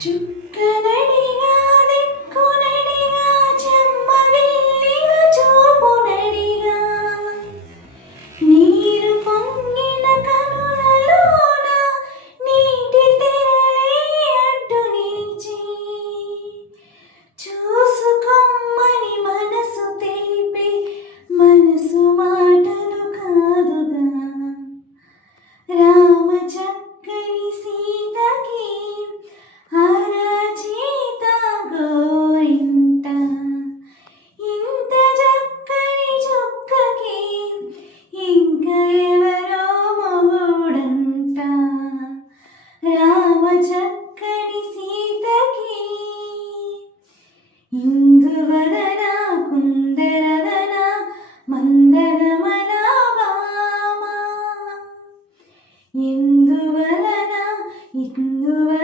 చుక్కనడిగా దిక్కునడిగా చెమ్మగిల్లిన చూపునడిగా నీరు పొంగిన కనులలోన నీటి తెరలే అడ్డు నిలిచి చూసుకోమ్మని మనసు తెలిపే మనసు మాటలు కాదుగా రామ చక్కని సీతకి అరచేత గోరింట ఇంత చక్కని చుక్కకి ఇంక ఎవరో మొగుడంట రామ చక్కని సీతకి ఇందువదన కుందరదన మందగమన భామ ఇందువలన ఇందువలన